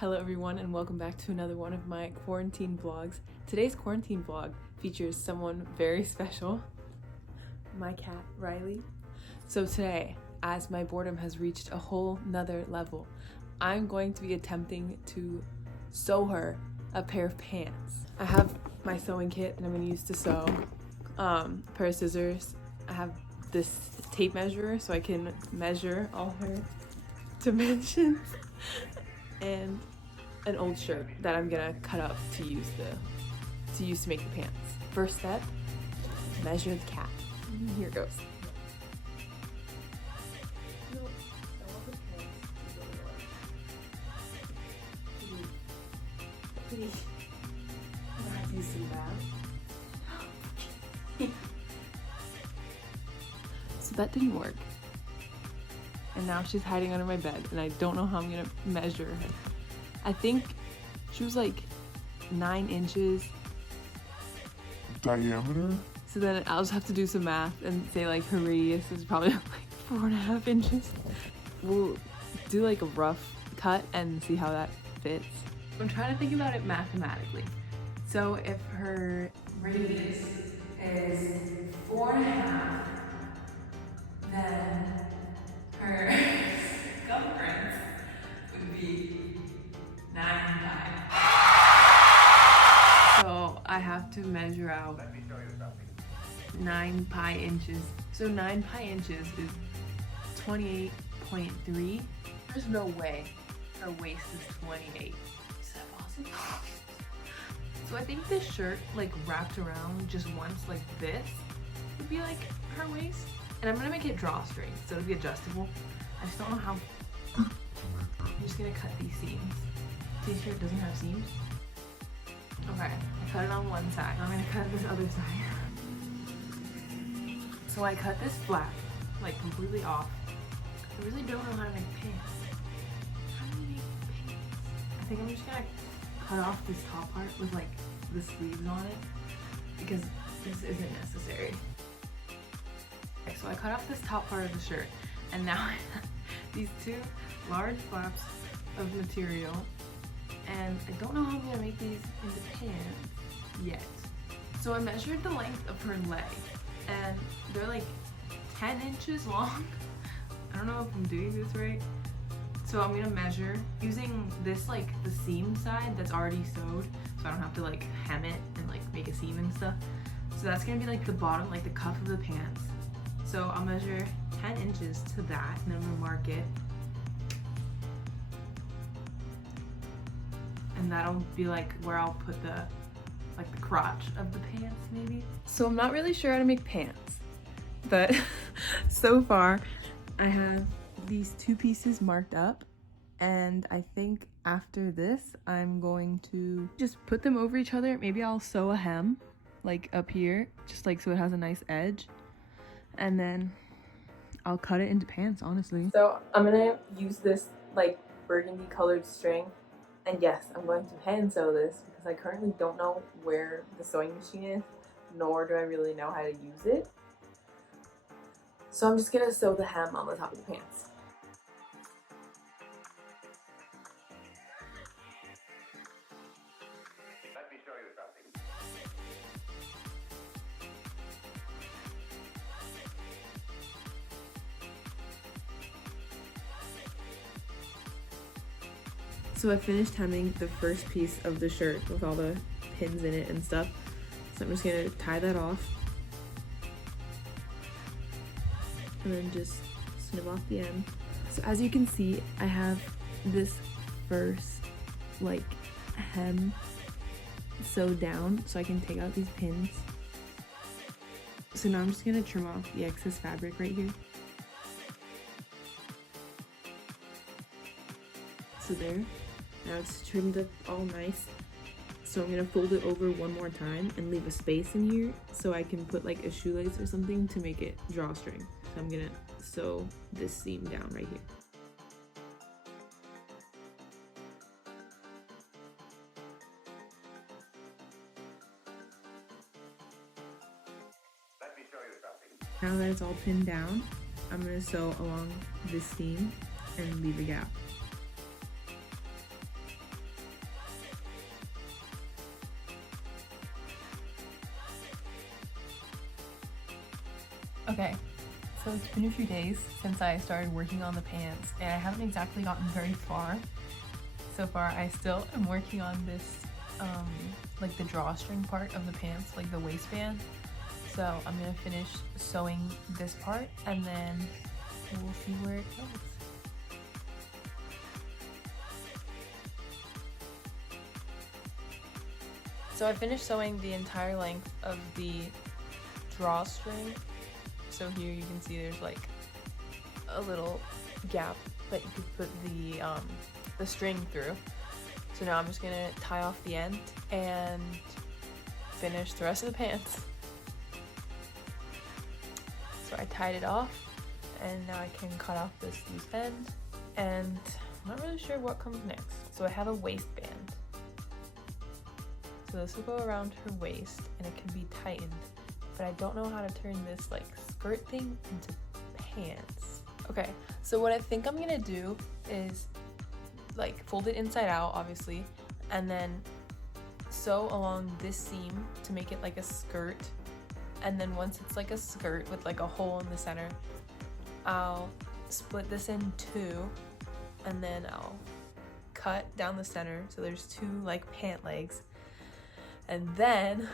Hello everyone and welcome back to another one of my quarantine vlogs. Today's quarantine vlog features someone very special, my cat Riley. So today, as my boredom has reached a whole nother level, I'm going to be attempting to sew her a pair of pants. I have my sewing kit and I'm going to use to sew, a pair of scissors. I have this tape measure so I can measure all her dimensions. And an old shirt that I'm gonna cut up to use to make the pants. First step, measure the cat. Here it goes. Kitty. I'm gonna use some bath. So that didn't work. And now she's hiding under my bed and I don't know how I'm gonna measure her. I think she was like 9 inches diameter. So then I'll just have to do some math and say like her radius is probably like 4.5 inches. We'll do like a rough cut and see how that fits. I'm trying to think about it mathematically. So if her radius is 4.5, then her circumference would be 9 pi. So I have to measure out 9 pi inches. So 9 pi inches is 28.3. There's no way her waist is 28. Is that possible? So I think this shirt like wrapped around just once like this would be like her waist. And I'm gonna make it drawstring, so it'll be adjustable. I just don't know how. I'm just gonna cut these seams. T-shirt doesn't have seams. Okay, I cut it on one side. Now I'm gonna cut this other side. So I cut this flap, like completely off. I really don't know how to make pants. How do you make pants? I think I'm just gonna cut off this top part with like the sleeves on it because this isn't necessary. So I cut off this top part of the shirt and now I have these 2 large flaps of material and I don't know how I'm gonna make these into pants yet. So I measured the length of her leg and they're like 10 inches long. I don't know if I'm doing this right. So I'm gonna measure using this like the seam side that's already sewed so I don't have to like hem it and like make a seam and stuff. So that's gonna be like the bottom, like the cuff of the pants. So I'll measure 10 inches to that and then I'm gonna mark it. And that'll be like where I'll put the crotch of the pants maybe. So I'm not really sure how to make pants, but so far I have these 2 pieces marked up and I think after this I'm going to just put them over each other. Maybe I'll sew a hem like up here, just like so it has a nice edge. And then I'll cut it into pants, honestly. So I'm gonna use this like burgundy colored string. And yes, I'm going to hand sew this because I currently don't know where the sewing machine is, nor do I really know how to use it. So I'm just gonna sew the hem on the top of the pants. Let me show you something. So I finished hemming the first piece of the shirt with all the pins in it and stuff. So I'm just gonna tie that off. And then just snip off the end. So as you can see, I have this first like hem sewed down so I can take out these pins. So now I'm just gonna trim off the excess fabric right here. So there. Now it's trimmed up all nice. So I'm gonna fold it over one more time and leave a space in here so I can put like a shoelace or something to make it drawstring. So I'm gonna sew this seam down right here. Let me show you something. Now that it's all pinned down, I'm gonna sew along this seam and leave a gap. Okay, so it's been a few days since I started working on the pants, and I haven't exactly gotten very far. So far, I still am working on this, like the drawstring part of the pants, like the waistband. So I'm gonna finish sewing this part, and then we'll see where it goes. So I finished sewing the entire length of the drawstring. So here you can see there's like a little gap that you could put the string through. So now I'm just gonna tie off the end and finish the rest of the pants. So I tied it off, and now I can cut off this loose end, and I'm not really sure what comes next. So I have a waistband. So this will go around her waist, and it can be tightened, but I don't know how to turn this like skirt thing into pants. Okay, so what I think I'm gonna do is like fold it inside out, obviously, and then sew along this seam to make it like a skirt. And then once it's like a skirt with like a hole in the center, I'll split this in two, and then I'll cut down the center so there's two like pant legs, and then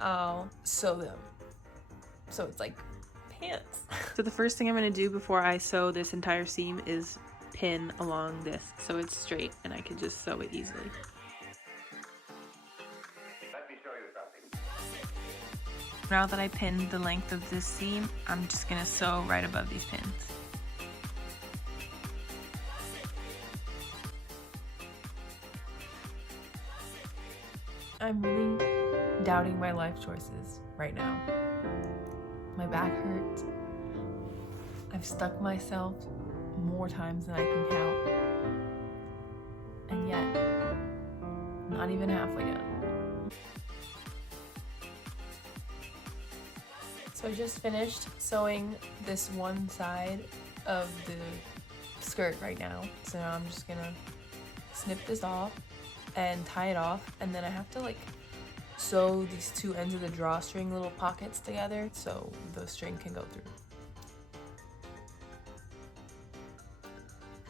I'll sew them so it's like pants. So the first thing I'm going to do before I sew this entire seam is pin along this so it's straight and I can just sew it easily. Let me show you something. Now that I pinned the length of this seam, I'm just going to sew right above these pins. I'm really doubting my life choices right now. My back hurts. I've stuck myself more times than I can count. And yet, not even halfway done. So I just finished sewing this one side of the skirt right now. So now I'm just gonna snip this off and tie it off, and then I have to like sew these two ends of the drawstring little pockets together so the string can go through.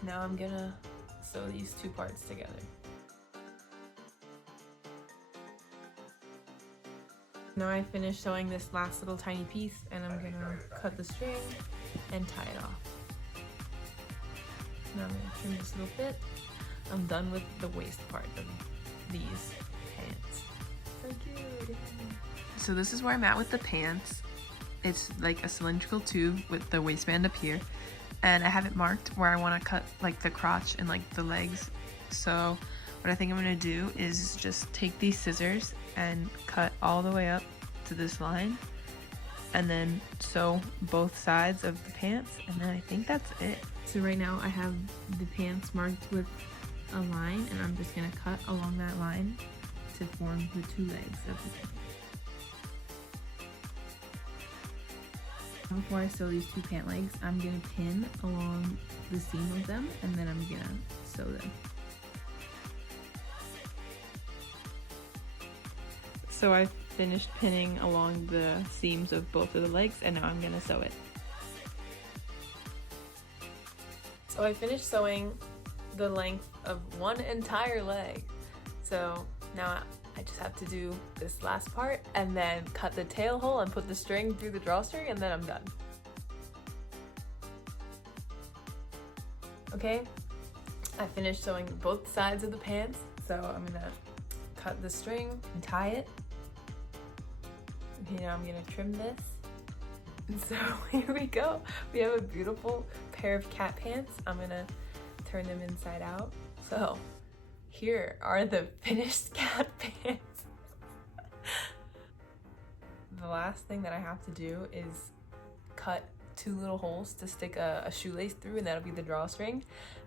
Now I'm gonna sew these two parts together. Now I finished sewing this last little tiny piece, and I'm gonna cut the string and tie it off. Now I'm gonna trim this little bit. I'm done with the waist part of these pants. So cute. So this is where I'm at with the pants. It's like a cylindrical tube with the waistband up here, and I have it marked where I want to cut like the crotch and like the legs. So what I think I'm gonna do is just take these scissors and cut all the way up to this line, and then sew both sides of the pants, and then I think that's it. So right now I have the pants marked with a line, and I'm just gonna cut along that line to form the two legs of the pants. Before I sew these two pant legs, I'm gonna pin along the seam of them, and then I'm gonna sew them. So I finished pinning along the seams of both of the legs, and now I'm gonna sew it. So I finished sewing the length of one entire leg. So now I just have to do this last part and then cut the tail hole and put the string through the drawstring, and then I'm done. Okay, I finished sewing both sides of the pants, so I'm gonna cut the string and tie it. Okay, now I'm gonna trim this. And so here we go. We have a beautiful pair of cat pants. I'm gonna turn them inside out. So here are the finished cat pants. The last thing that I have to do is cut two little holes to stick a shoelace through, and that'll be the drawstring,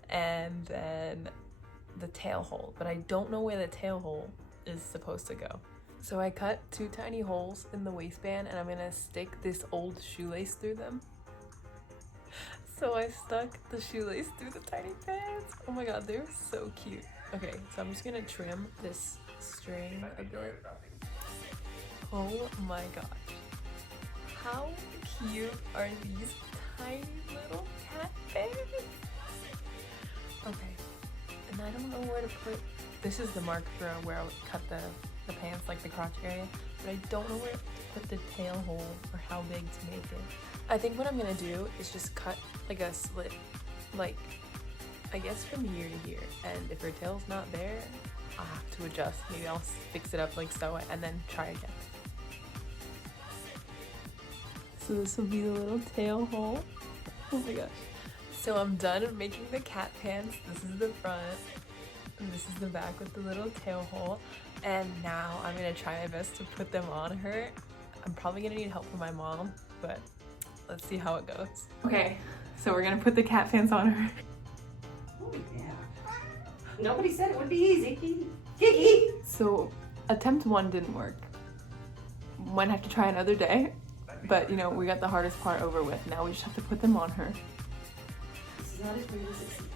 and then the tail hole. But I don't know where the tail hole is supposed to go. So I cut two tiny holes in the waistband, and I'm gonna stick this old shoelace through them. So I stuck the shoelace through the tiny pants. Oh my god, they're so cute. Okay, so I'm just gonna trim this string a bit. Oh my gosh. How cute are these tiny little cat bears? Okay, and I don't know where to put, this is the mark for where I would cut the pants, like the crotch area, but I don't know where to put the tail hole or how big to make it. I think what I'm gonna do is just cut like a slit, like I guess from here to here, and if her tail's not there, I'll have to adjust. Maybe I'll fix it up like so and then try again. So this will be the little tail hole. Oh my gosh. So I'm done making the cat pants. This is the front and this is the back with the little tail hole. And now I'm gonna try my best to put them on her. I'm probably gonna need help from my mom, but let's see how it goes. Okay, so we're gonna put the cat pants on her. Oh yeah. Nobody said it would be easy. Kiki. So attempt 1 didn't work. Might have to try another day. But you know, we got the hardest part over with. Now we just have to put them on her. This is not as weird as it seems.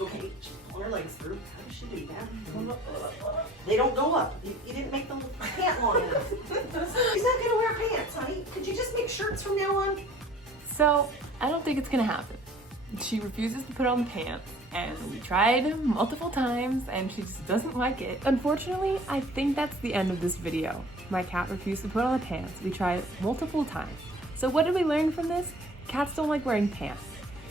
Okay, she's pulling her legs through. How does she do that? They don't go up. You didn't make the pant long enough. She's not gonna wear pants, honey. Could you just make shirts from now on? So I don't think it's gonna happen. She refuses to put on the pants, and we tried multiple times and she just doesn't like it. Unfortunately, I think that's the end of this video. My cat refused to put on the pants. We tried multiple times. So what did we learn from this? Cats don't like wearing pants.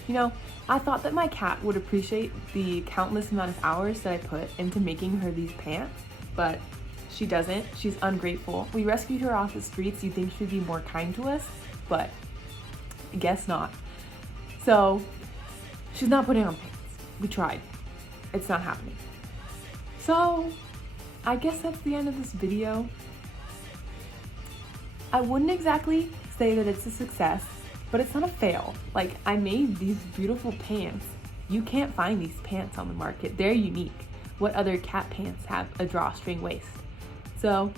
You know, I thought that my cat would appreciate the countless amount of hours that I put into making her these pants, but she doesn't. She's ungrateful. We rescued her off the streets. You'd think she'd be more kind to us, but I guess not. So she's not putting on pants. We tried. It's not happening. So I guess that's the end of this video. I wouldn't exactly say that it's a success, but it's not a fail. Like, I made these beautiful pants. You can't find these pants on the market. They're unique. What other cat pants have a drawstring waist? So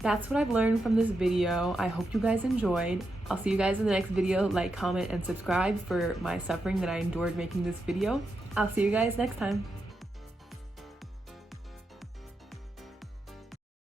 that's what I've learned from this video. I hope you guys enjoyed. I'll see you guys in the next video. Like, comment, and subscribe for my suffering that I endured making this video. I'll see you guys next time.